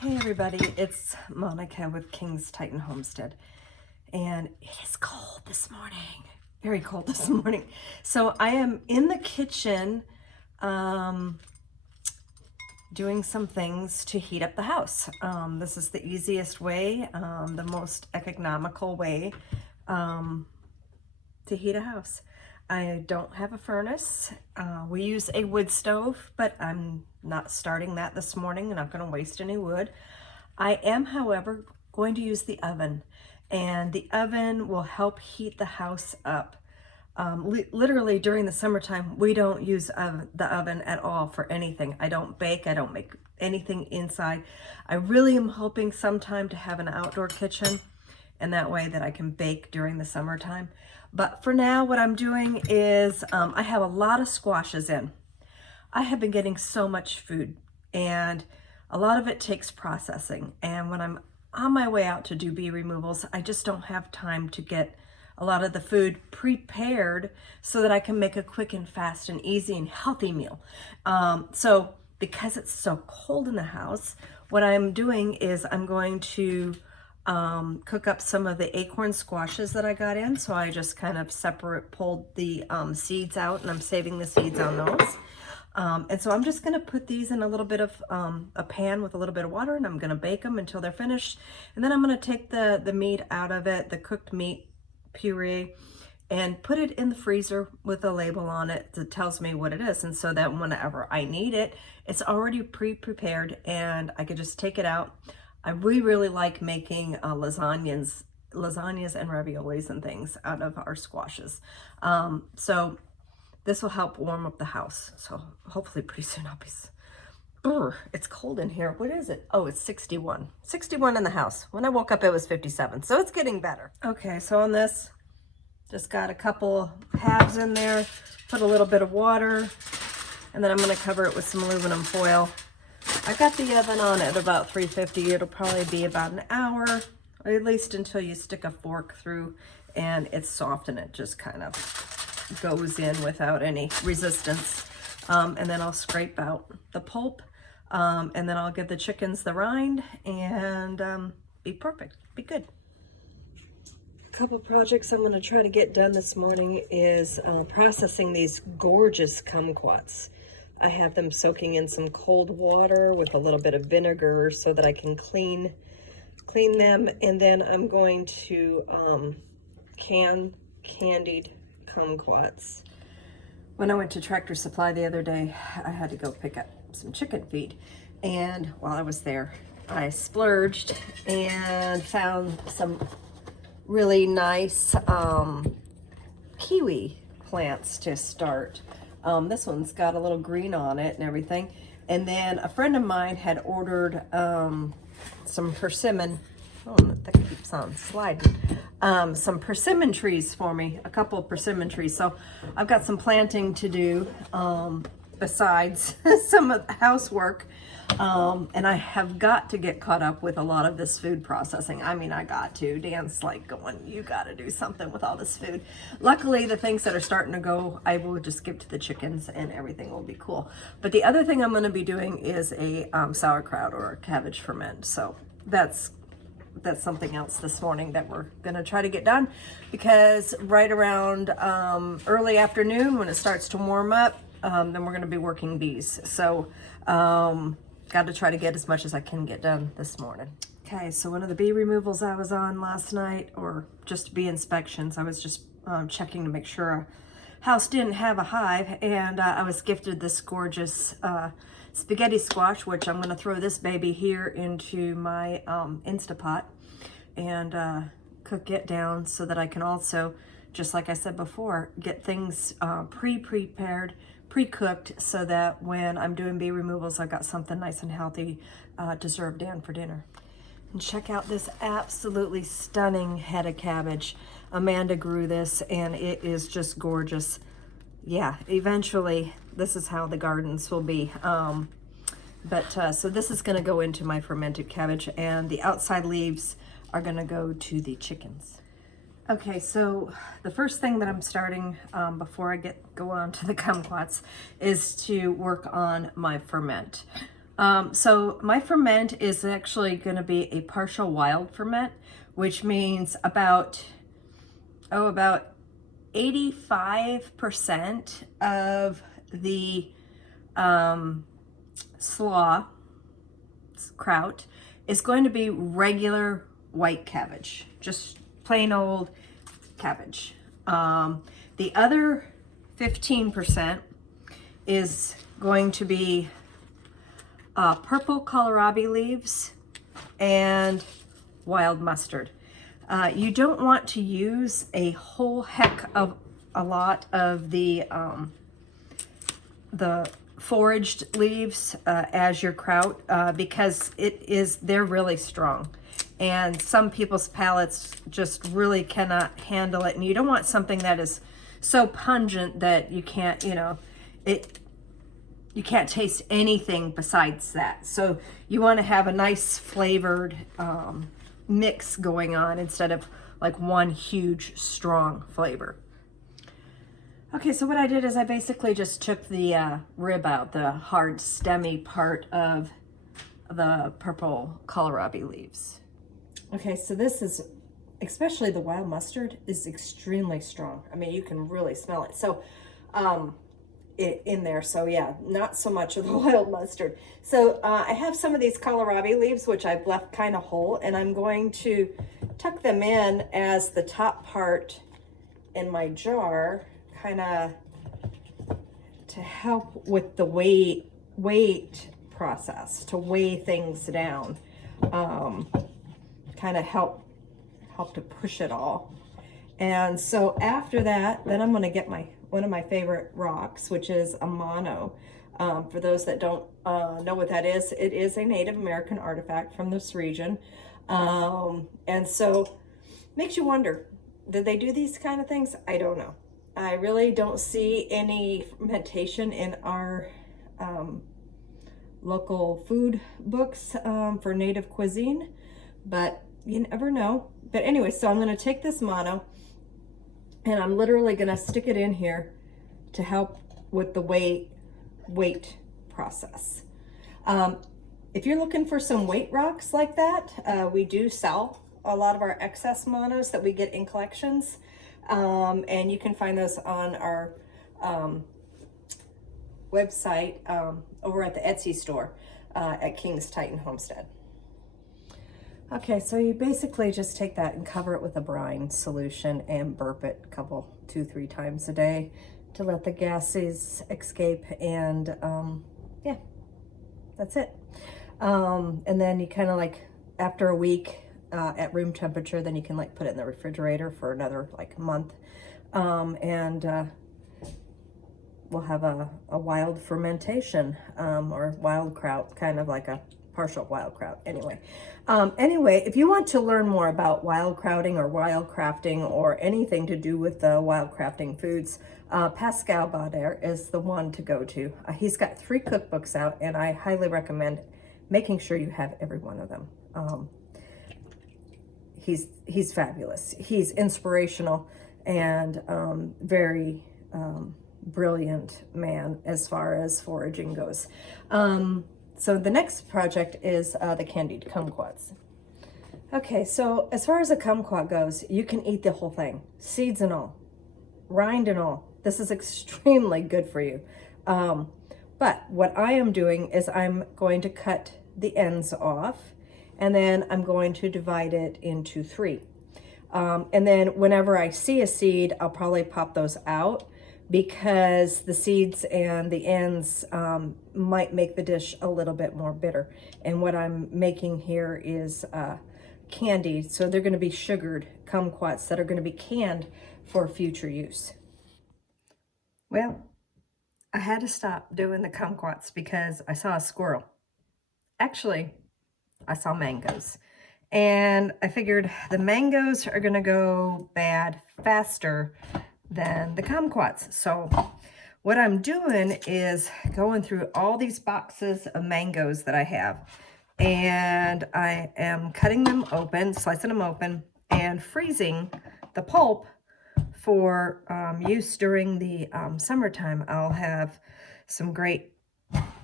Hey everybody, it's Monica with King's Titan Homestead, and it is cold this morning, very cold this morning. So I am in the kitchen doing some things to heat up the house. This is the easiest way, the most economical way to heat a house. I don't have a furnace. We use a wood stove, but I'm not starting that this morning. I'm not going to waste any wood. I am, however, going to use the oven, and the oven will help heat the house up. Literally during the summertime, we don't use the oven at all for anything. I don't bake, I don't make anything inside. I really am hoping sometime to have an outdoor kitchen, and that way that I can bake during the summertime. But for now, what I'm doing is I have a lot of squashes in. I have been getting so much food, and a lot of it takes processing. And when I'm on my way out to do bee removals, I just don't have time to get a lot of the food prepared so that I can make a quick and fast and easy and healthy meal. So because it's so cold in the house, what I'm doing is I'm going to cook up some of the acorn squashes that I got in. So I just kind of pulled the seeds out, and I'm saving the seeds on those. And so I'm just going to put these in a little bit of a pan with a little bit of water, and I'm going to bake them until they're finished. And then I'm going to take the meat out of it, the cooked meat puree, and put it in the freezer with a label on it that tells me what it is. And so that whenever I need it, it's already pre-prepared and I can just take it out. We really like making lasagnas and raviolis and things out of our squashes. So this will help warm up the house. So hopefully pretty soon I'll be... it's cold in here. What is it? Oh, it's 61. 61 in the house. When I woke up, it was 57. So it's getting better. Okay, so on this, just got a couple halves in there, put a little bit of water, and then I'm going to cover it with some aluminum foil. I got the oven on at about 350. It'll probably be about an hour, or at least until you stick a fork through and it's soft and it just kind of goes in without any resistance. And then I'll scrape out the pulp, and then I'll give the chickens the rind, and be perfect, be good. A couple projects I'm going to try to get done this morning is processing these gorgeous kumquats. I have them soaking in some cold water with a little bit of vinegar so that I can clean them, and then I'm going to can candied kumquats. When I went to Tractor Supply the other day, I had to go pick up some chicken feed, and while I was there, I splurged and found some really nice kiwi plants to start. This one's got a little green on it and everything. And then a friend of mine had ordered some persimmon. Oh, that keeps on sliding. Some persimmon trees for me, a couple of persimmon trees. So I've got some planting to do besides some of the housework. And I have got to get caught up with a lot of this food processing. I mean, I got to. Dan's like going, you got to do something with all this food. Luckily, the things that are starting to go, I will just give to the chickens and everything will be cool. But the other thing I'm going to be doing is a sauerkraut or a cabbage ferment. So that's something else this morning that we're going to try to get done, because right around early afternoon when it starts to warm up, then we're going to be working bees. So got to try to get as much as I can get done this morning. Okay, so one of the bee removals I was on last night, or just bee inspections, I was just checking to make sure a house didn't have a hive, and I was gifted this gorgeous spaghetti squash, which I'm going to throw this baby here into my Instapot and cook it down so that I can also, just like I said before, get things pre-prepared, pre-cooked, so that when I'm doing bee removals, I've got something nice and healthy to serve Dan for dinner. And check out this absolutely stunning head of cabbage. Amanda grew this and it is just gorgeous. Yeah, eventually this is how the gardens will be. So this is gonna go into my fermented cabbage, and the outside leaves are gonna go to the chickens. Okay, so the first thing that I'm starting before I go on to the kumquats is to work on my ferment. So my ferment is actually going to be a partial wild ferment, which means about 85% of the slaw kraut is going to be regular white cabbage, just plain old cabbage. The other 15% is going to be purple kohlrabi leaves and wild mustard. You don't want to use a whole heck of a lot of the foraged leaves as your kraut because they're really strong, and some people's palates just really cannot handle it, and you don't want something that is so pungent that you can't, you can't taste anything besides that. So you want to have a nice flavored mix going on instead of like one huge strong flavor. Okay, so what I did is I basically just took the rib out, the hard stemmy part of the purple kohlrabi leaves. Okay, so this is, especially the wild mustard, is extremely strong. I mean, you can really smell it. So, in there, so yeah, not so much of the wild mustard. So I have some of these kohlrabi leaves, which I've left kind of whole, and I'm going to tuck them in as the top part in my jar, kind of to help with the weight process, to weigh things down, kind of help to push it all. And so after that, then I'm going to get one of my favorite rocks, which is a mono. For those that don't know what that is, it is a Native American artifact from this region. And so makes you wonder, did they do these kind of things? I don't know. I really don't see any fermentation in our local food books for Native cuisine, but you never know. But anyway, so I'm going to take this mono and I'm literally going to stick it in here to help with the weight process. If you're looking for some weight rocks like that, we do sell a lot of our excess monos that we get in collections. And you can find those on our website over at the Etsy store at King's Titan Homestead. Okay, so you basically just take that and cover it with a brine solution and burp it a couple, 2-3 times a day to let the gases escape, and yeah, that's it. And then you kind of like, after a week at room temperature, then you can like put it in the refrigerator for another like month, and we'll have a wild fermentation or wild kraut, kind of like a partial wild kraut. Anyway, if you want to learn more about wild krauting or wild crafting or anything to do with the wild crafting foods, Pascal Bauder is the one to go to. He's got 3 cookbooks out, and I highly recommend making sure you have every one of them. He's fabulous. He's inspirational and very brilliant man as far as foraging goes. So the next project is the candied kumquats. Okay, so as far as a kumquat goes, you can eat the whole thing, seeds and all, rind and all. This is extremely good for you. But what I am doing is I'm going to cut the ends off, and then I'm going to divide it into 3. And then whenever I see a seed, I'll probably pop those out, because the seeds and the ends might make the dish a little bit more bitter. And what I'm making here is candied, so they're going to be sugared kumquats that are going to be canned for future use. Well, I had to stop doing the kumquats because I saw a squirrel. Actually, I saw mangoes. And I figured the mangoes are going to go bad faster than the kumquats. So what I'm doing is going through all these boxes of mangoes that I have, and I am cutting them open, slicing them open, and freezing the pulp for use during the summertime. I'll have some great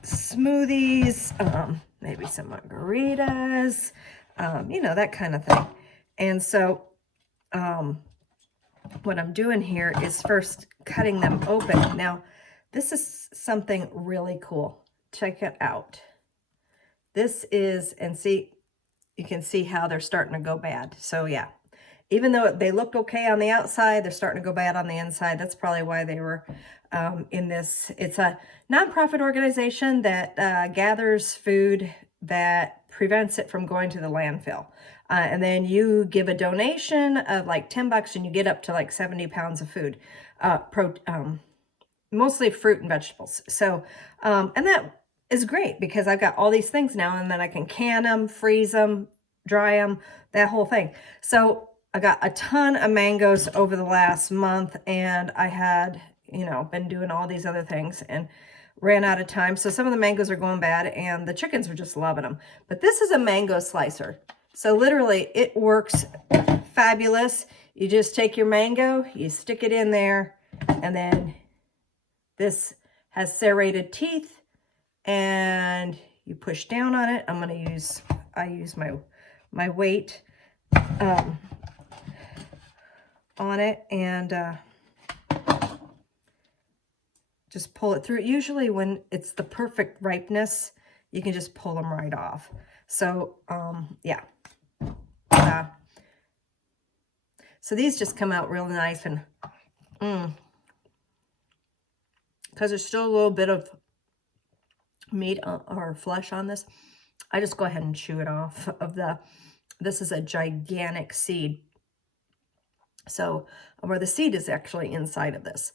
smoothies, maybe some margaritas, you know, that kind of thing. And so what I'm doing here is first cutting them open. Now, this is something really cool. Check it out. This is, and see, you can see how they're starting to go bad. So yeah, even though they look okay on the outside, they're starting to go bad on the inside. That's probably why they were in this. It's a nonprofit organization that gathers food that prevents it from going to the landfill. And then you give a donation of like $10 and you get up to like 70 pounds of food, mostly fruit and vegetables. So, and that is great because I've got all these things now, and then I can can them, freeze them, dry them, that whole thing. So I got a ton of mangoes over the last month, and I had, you know, been doing all these other things and ran out of time. So some of the mangoes are going bad, and the chickens are just loving them. But this is a mango slicer. So literally it works fabulous. You just take your mango, you stick it in there, and then this has serrated teeth, and you push down on it. I use my weight on it, and just pull it through. Usually when it's the perfect ripeness, you can just pull them right off. So yeah. So these just come out real nice, and because there's still a little bit of meat or flesh on this, I just go ahead and chew it off of this is a gigantic seed. So where the seed is actually inside of this.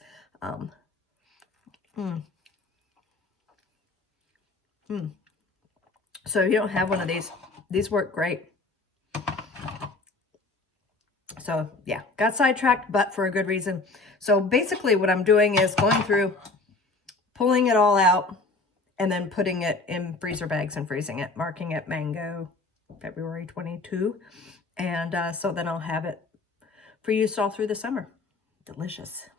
So if you don't have one of these work great. So yeah, got sidetracked, but for a good reason. So basically what I'm doing is going through, pulling it all out, and then putting it in freezer bags and freezing it, marking it mango February 22. And so then I'll have it for use all through the summer. Delicious.